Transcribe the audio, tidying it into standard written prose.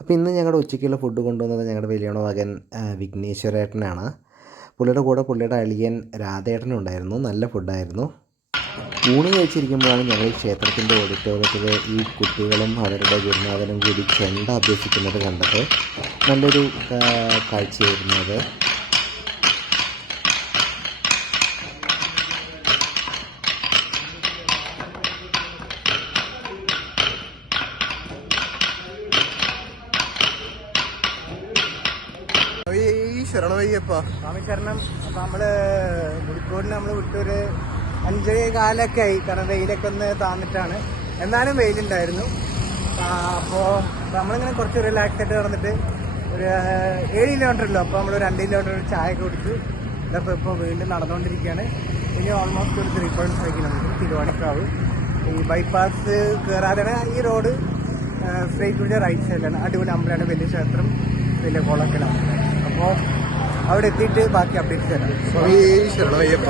അപ്പോൾ ഇന്ന് ഞങ്ങളുടെ ഉച്ചയ്ക്കുള്ള ഫുഡ് കൊണ്ടുവന്നത് ഞങ്ങളുടെ വലിയമ്മയുടെ മകൻ വിഘ്നേശ്വരേട്ടനാണ്. പുള്ളിയുടെ കൂടെ പുള്ളിയുടെ അളിയൻ രാധേട്ടനും ഉണ്ടായിരുന്നു. നല്ല ഫുഡായിരുന്നു. ഊണ് കഴിച്ചിരിക്കുമ്പോഴാണ് ഞങ്ങൾ ഈ ക്ഷേത്രത്തിൻ്റെ ഓഡിറ്റോറിയത്തിൽ ഈ കുട്ടികളും അവരുടെ ഗുരുനാഥനും കൂടി ചെണ്ട അഭ്യസിക്കുന്നത് കണ്ടത്. നല്ലൊരു കാഴ്ചയായിരുന്നു അത്. ശരണമയ്യപ്പ സ്വാമി ശരണം. അപ്പം നമ്മൾ മുടിക്കോടിന് നമ്മൾ വിട്ടൊരു 5:15 ആയി. കാരണം വെയിലൊക്കെ ഒന്ന് താന്നിട്ടാണ്, എന്നാലും വെയിലുണ്ടായിരുന്നു. അപ്പോൾ നമ്മളിങ്ങനെ കുറച്ച് റിലാക്സ് ആയിട്ട് നടന്നിട്ട് ഒരു 7 കിലോമീറ്റർ ഉള്ളൂ. അപ്പോൾ നമ്മൾ 2 കിലോമീറ്റർ ചായ കുടിച്ചു. ഇതൊക്കെ ഇപ്പോൾ വീണ്ടും നടന്നുകൊണ്ടിരിക്കുകയാണ്. ഇനി ഓൾമോസ്റ്റ് ഒരു 3.5 കിലോമീറ്റർ തിരുവാണിക്കാവ്. ഈ ബൈപ്പാസ് കയറാതെ ഈ റോഡ് സ്ട്രേറ്റ് പിടിച്ച റൈറ്റ് സൈഡിലാണ്. അടിപൊളി അമ്പലമാണ്, വലിയ ക്ഷേത്രം, വലിയ കുളക്കലാണ്. അപ്പോൾ അവിടെ എത്തിയിട്ട് ബാക്കി അപ്ഡേറ്റ്സ് തരാം. ശരണമയ്യപ്പ.